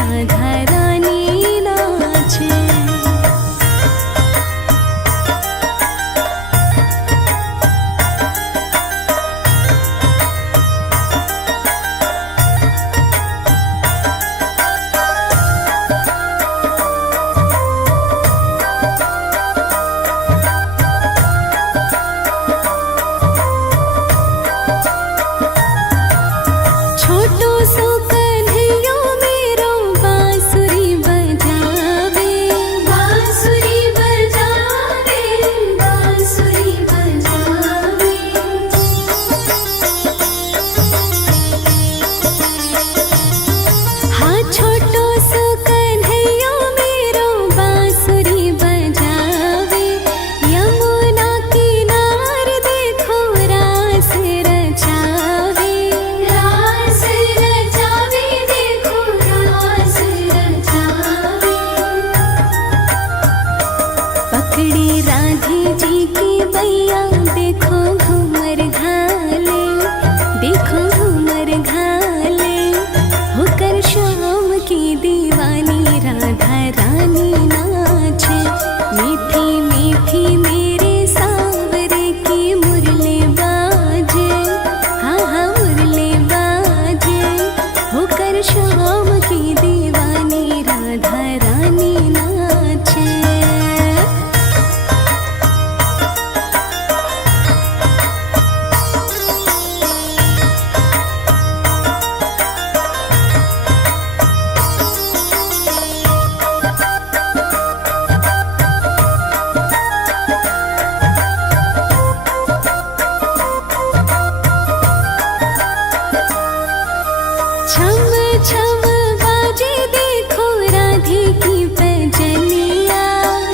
राधा रानी नाचे। छोटो सो कन्हैया मेरो बांसुरी बजावे, बांसुरी बजावे, बांसुरी बजावे। हाँ छोटो सो कन्हैया मेरो बांसुरी बजावे, यमुना किनार देखो रास रचावे, रास रचावे देखो रास रचावे। पकड़ी राधे जी की बैया देखो घूमर घाले, देखो घूमर घाले। होकर शाम की दीवानी राधा रानी नाचे। मीठी मीठी मेरे सांवरे की मुरली बाजे, हाँ हाँ मुरली बाजे। होकर शाम की दीवानी राधा रानी नाचे। छम छम बाजे देखो राधे की पैजनिया,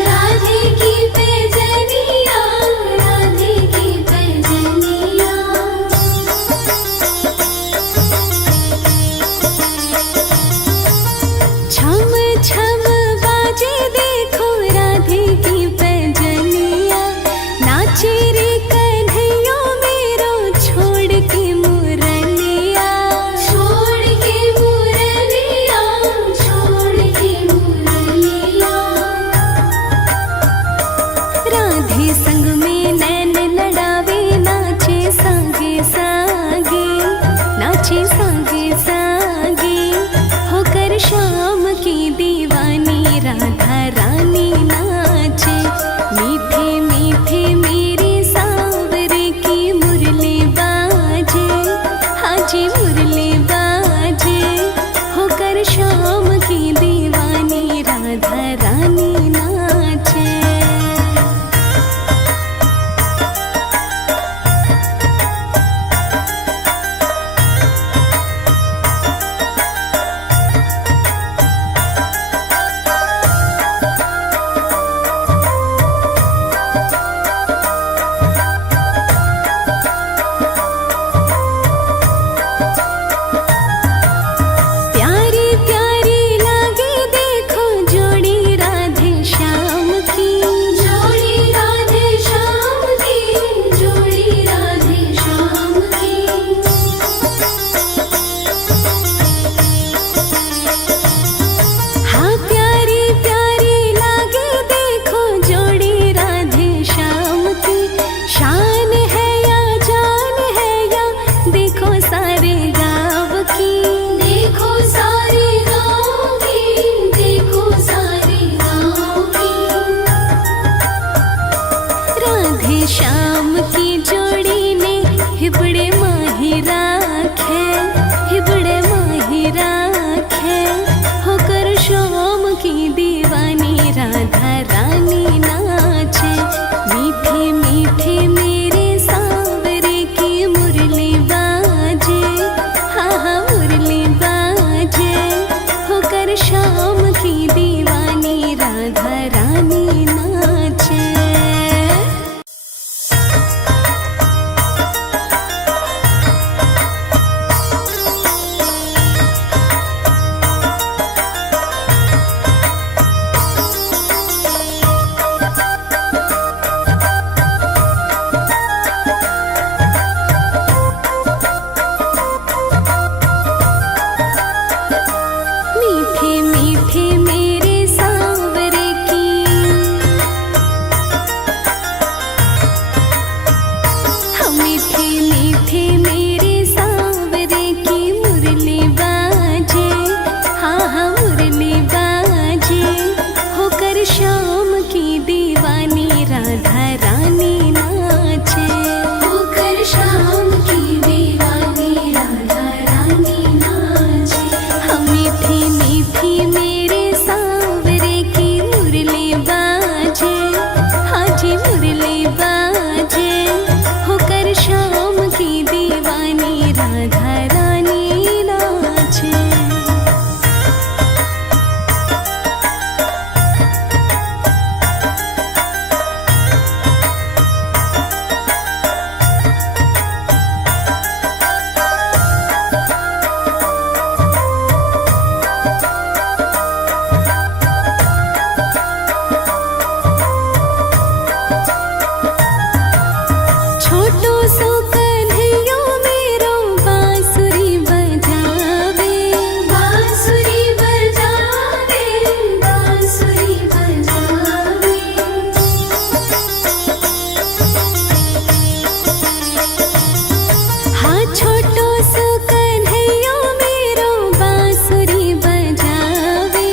राधे की पैजनिया, राधे की पैजनिया। छम छम बाजे देखो राधे की पैजनिया। नाचे रे कन्हैया मेरो छोड़ के मुरलिया, छोड़ के मुरलिया, छोड़ के मुरलिया। राधे संग में नैन लड़ावे, नाचे सांगे सांगे, नाचे सांगे सांगे। होकर शाम की दीवानी राधा रानी नाचे। मीठे मीठे मेरे सांवरे की मुरली बाजे, हाँ जी मुरली बाजे। होकर शाम की दीवानी राधा रानी नाचे। मीठे मेरे सांवरे की, हाँ मीठे मीठे मेरे सांवरे की मुरली बाजे, हाँ हाँ मुरली बाजे, होकर शाम की दीवानी राधा रानी नाचे, होकर शाम की दीवानी राधा रानी नाचे। हाँ मीठी मीठी मेरे सांवरे की मुरली बाजे, हाँ जी मुरली बाजे, होकर शाम की दीवानी राधा रानी नाचे। छोटो सो कन्हैया मेरो बांसुरी बजावे, बांसुरी बजावे, बांसुरी बजावे। हाँ छोटो सो कन्हैया मेरो बांसुरी बजावे,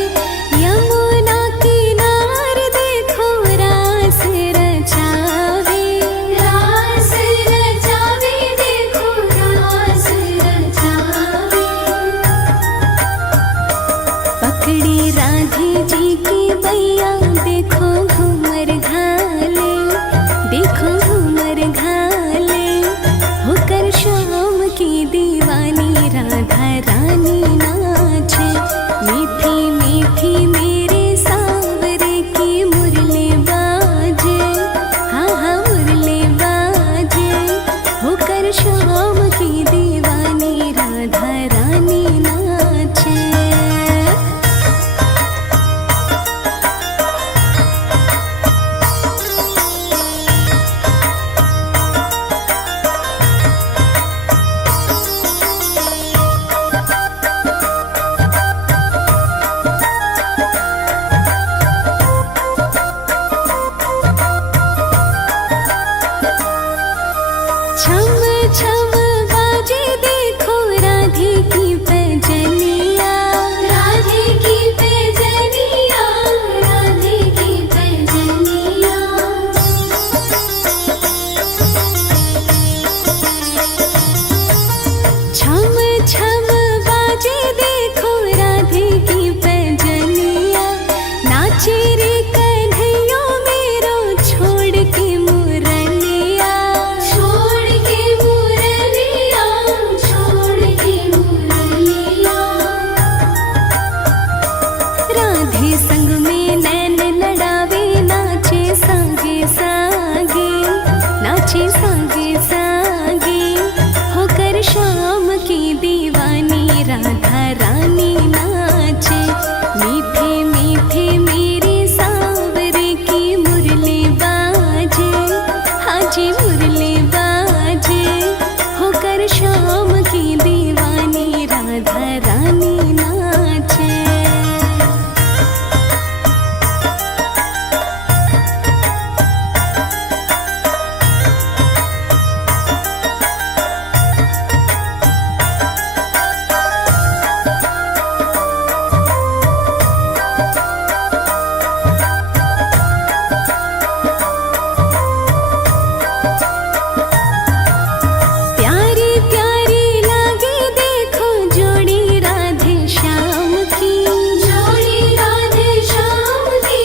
यमुना किनारे देखो रास रचावे, रास रचावे देखो रास रचावे। पकड़ी राधे जी की बैया देखो घूमर घाले, देखो घूमर घाले, होकर शाम की दीवानी राधा रानी नाचे। मीठी मीठी मेरे सांवरे की मुरली बाजे, हाँ हाँ मुरली बाजे, होकर शाम की दीवानी राधा रानी नाचे। छम छम बाजे देखो राधे की पैजनिया, राधे की पैजनिया, राधे की पैजनिया। छम छम बाजे देखो राधे की पैजनिया, नाचे रे कन्हैया मेरो छोड़ के मुरलिया, छोड़ के मुरलिया, छोड़ के मुरलिया। राधे संग में नैन लड़ावे नाचे सांगे सांगे, नाचे सांगे सांगे, होकर शाम की दीवानी राधा रानी नाचे। मीठे मीठे मेरे सांवरे की मुरली बाजे, हाँ जी मुरली बाजे, होकर शाम की दीवानी राधा रानी नाचे। प्यारी प्यारी लागे देखो जोड़ी राधे श्याम की, जोड़ी राधे श्याम की,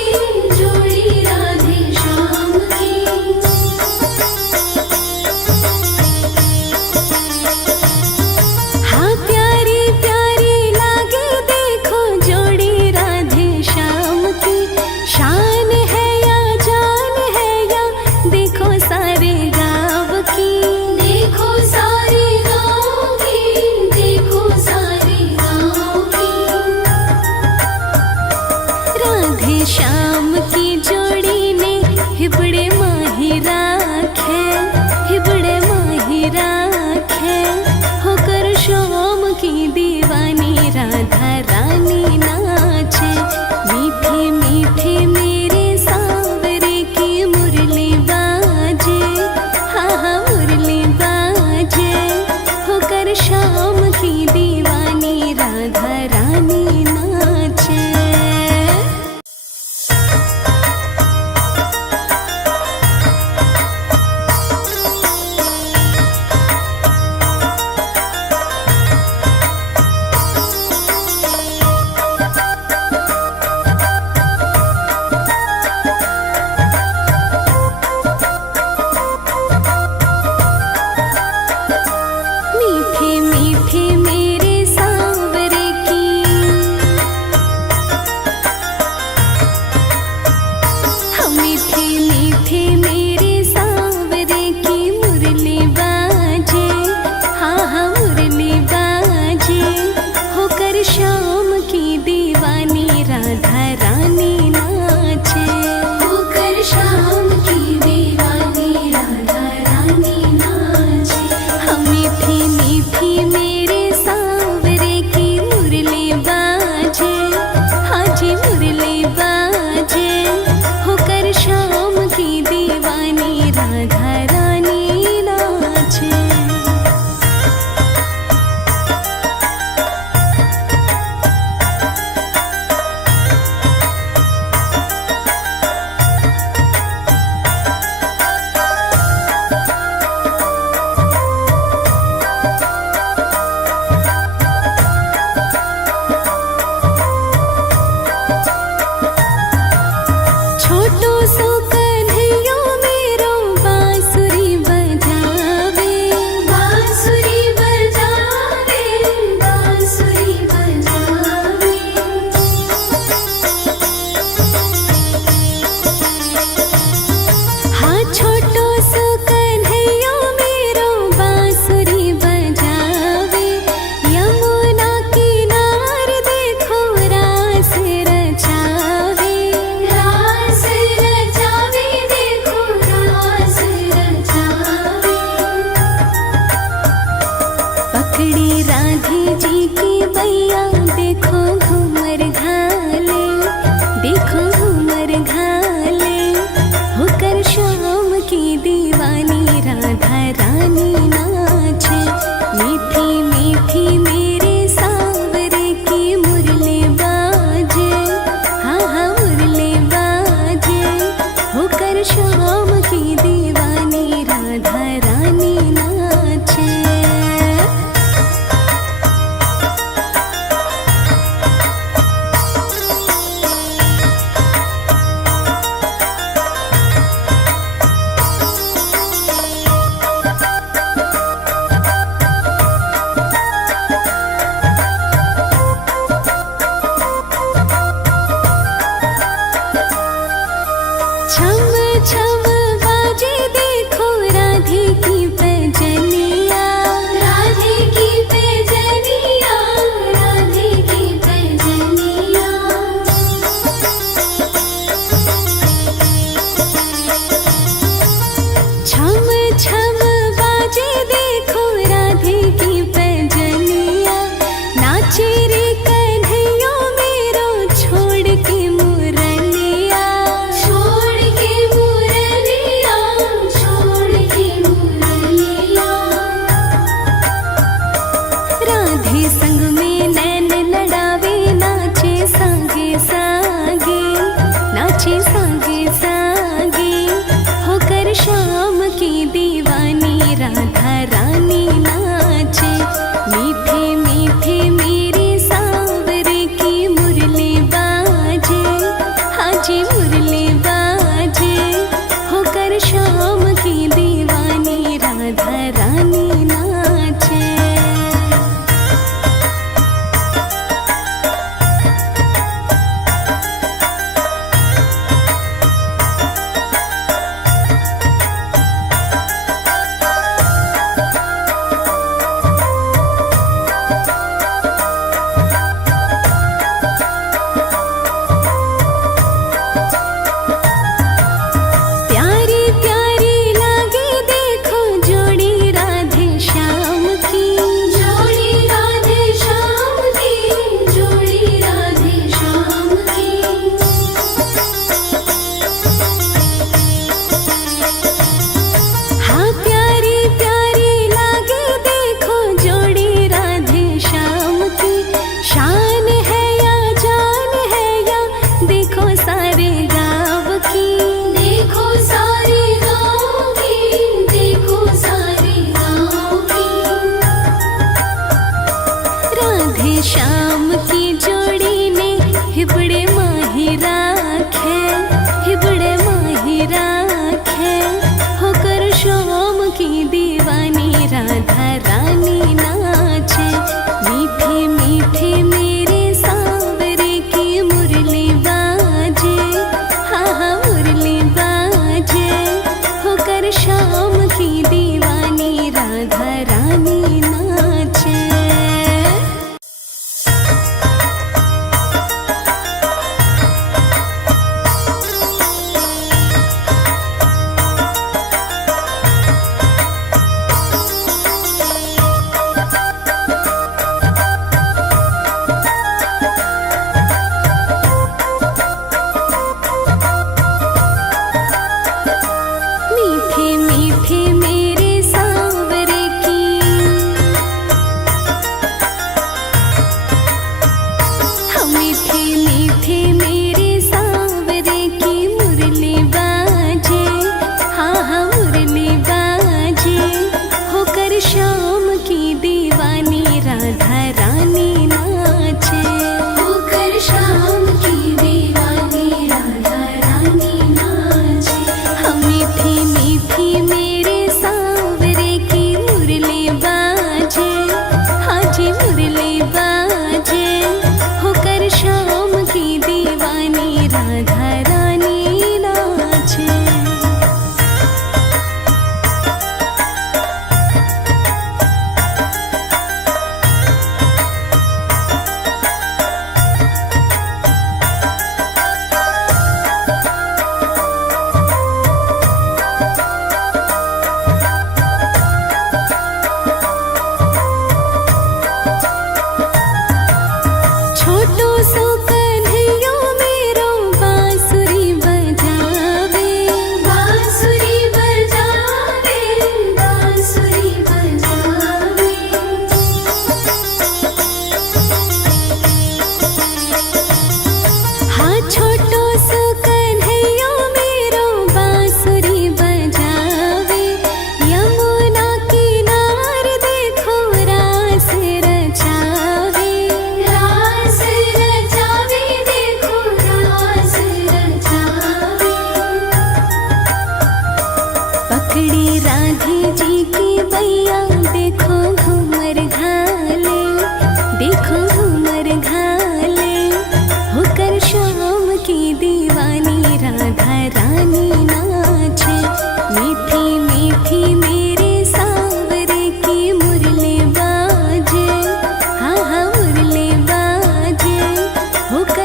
जोड़ी राधे श्याम की। हाँ प्यारी प्यारी लागे देखो जोड़ी राधे श्याम की, शान है या जान है या देखो सारे गाँव की, देखो सारे गाँव की, देखो सारे गाँव की। राधे श्याम की जोड़ी ने हिबड़े माही राखे, हिबड़े माही राखे, होकर शाम की दीवानी राधा रानी नाचे।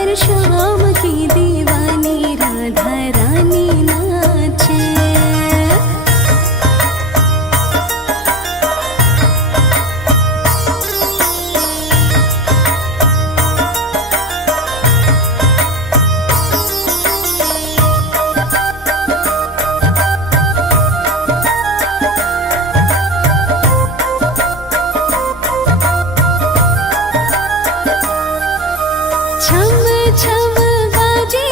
पर श्याम की दीवानी राधा रानी नाचे। छम छम बाजे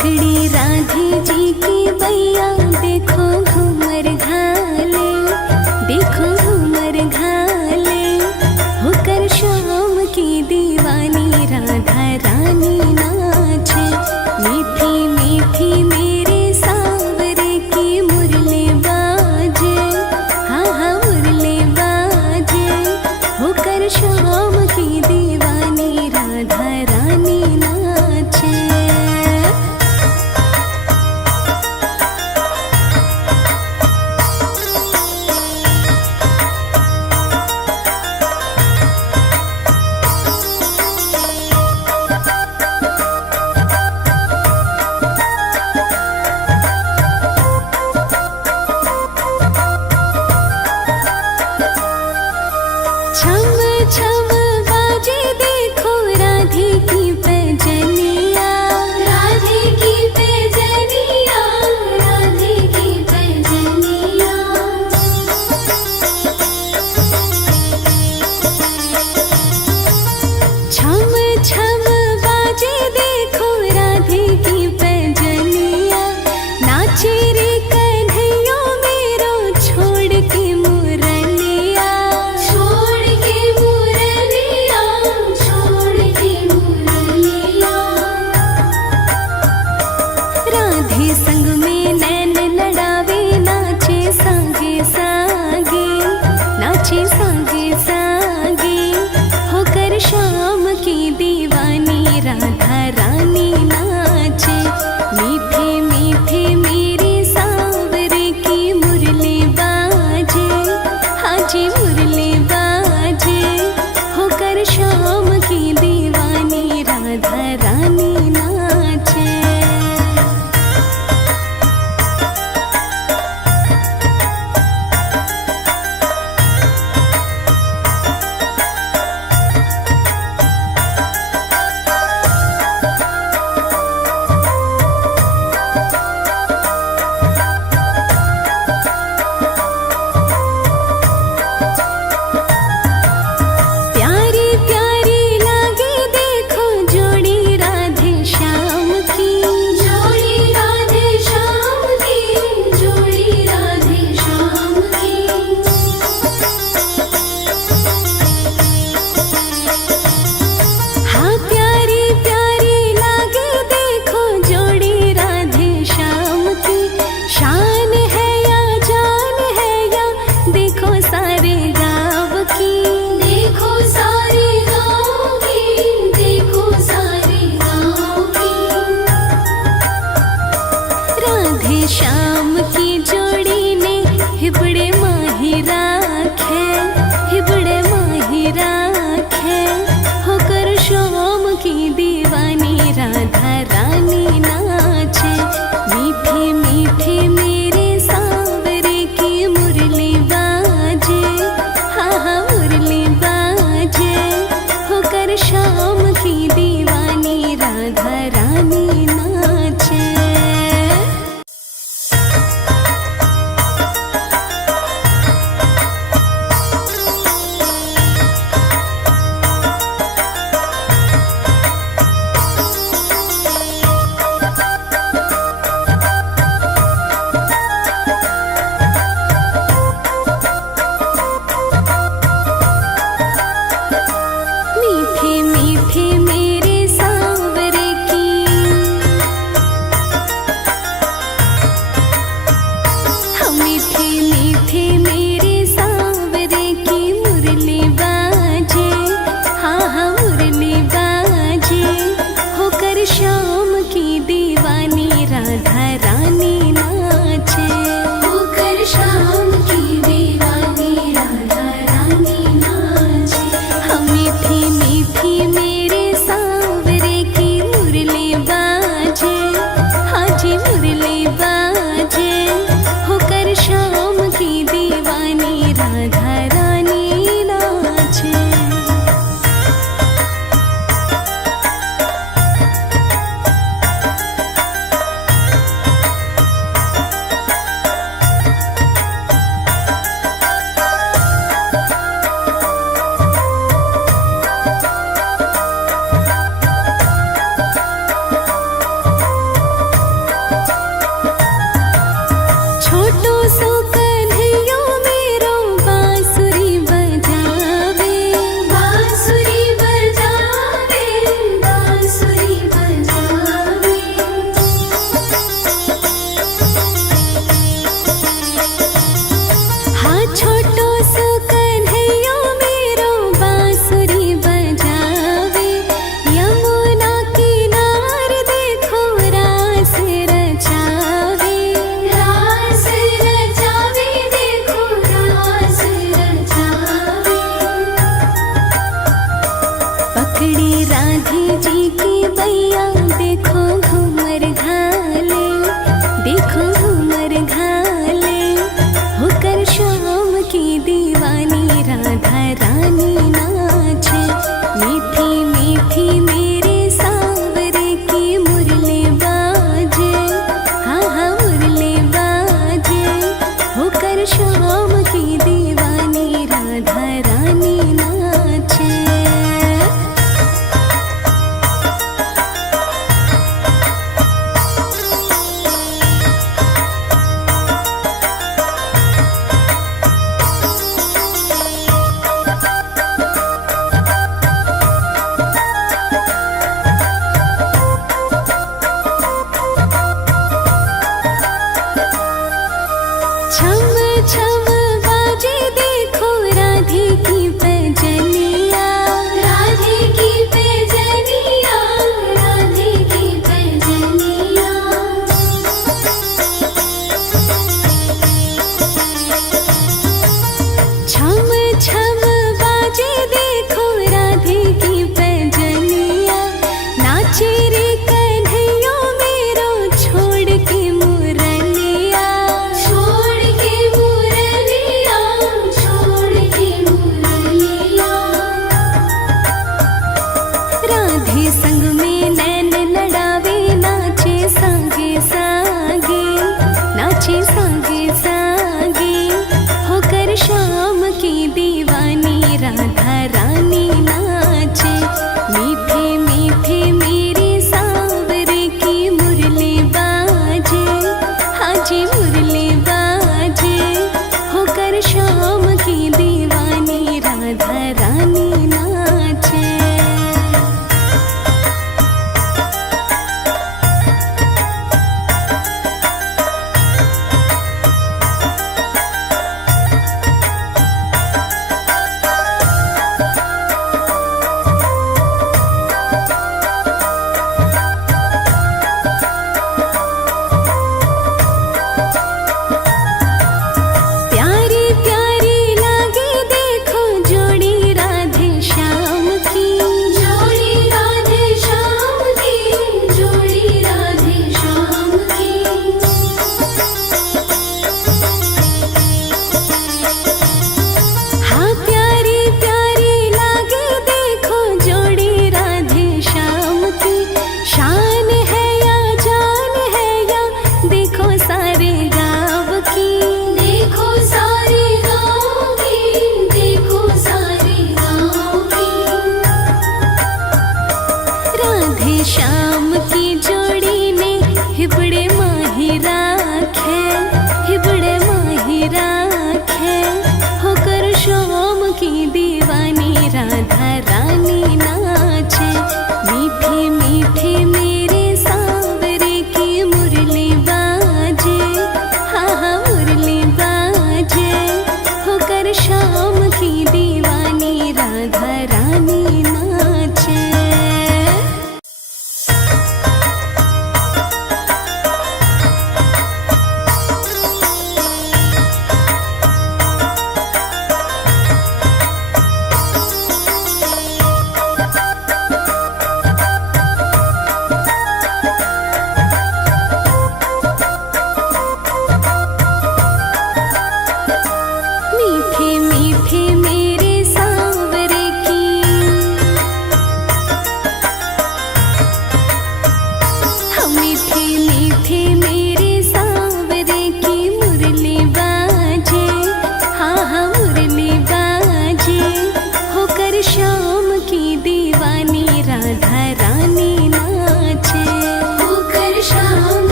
पकड़ी राधे जी की बैया, देखो घूमर घाले, देखो घूमर घाले, होकर शाम की दीवानी राधा रानी नाचे। मीठी मीठी मेरे सांवरे की मुरली बाजे, हाँ हाँ मुरली बाजे, होकर शाम की दीवानी राधा रानी नाचे। छम छम बाजे देखो राधे की पैजनिया, राधे की पैजनिया, राधे की पैजनिया। छम छम बाजे देखो राधे की पैजनिया, नाचे रे कन्हैया मेरो छोड़ के मुरलिया, छोड़ के मुरलिया, छोड़ के मुरलिया। राधे संग में नैन लड़ावे, नाचे सांगे सांगे, नाचे सांगे सांगे, होकर शाम की दीवानी राधा रानी नाचे। मीठे मीठे मेरे सांवरे की मुरली बाजे, हाँ जी मुरली बाजे, होकर शाम की दीवानी राधा रानी नाचे।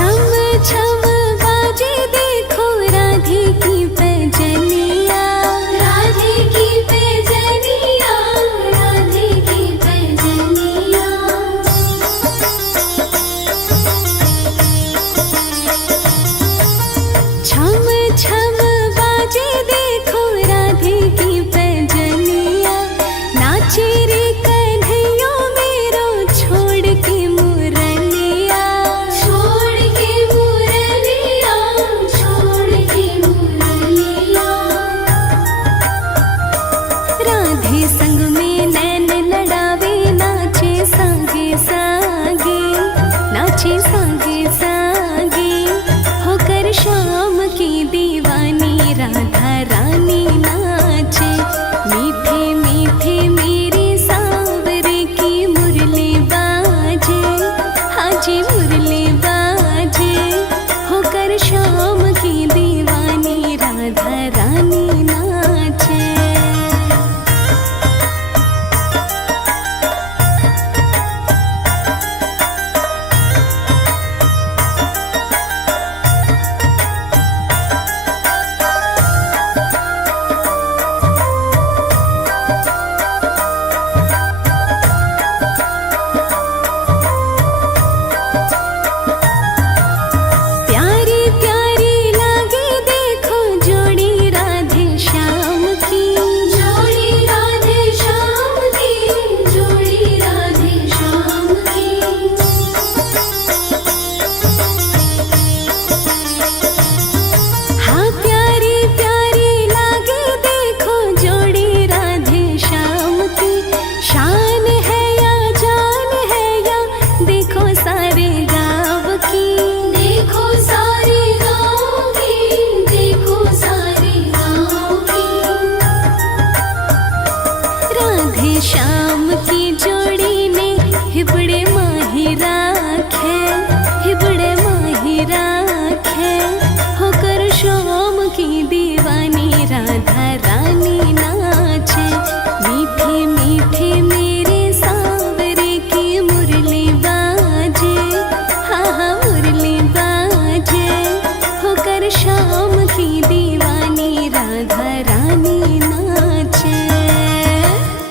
छम छम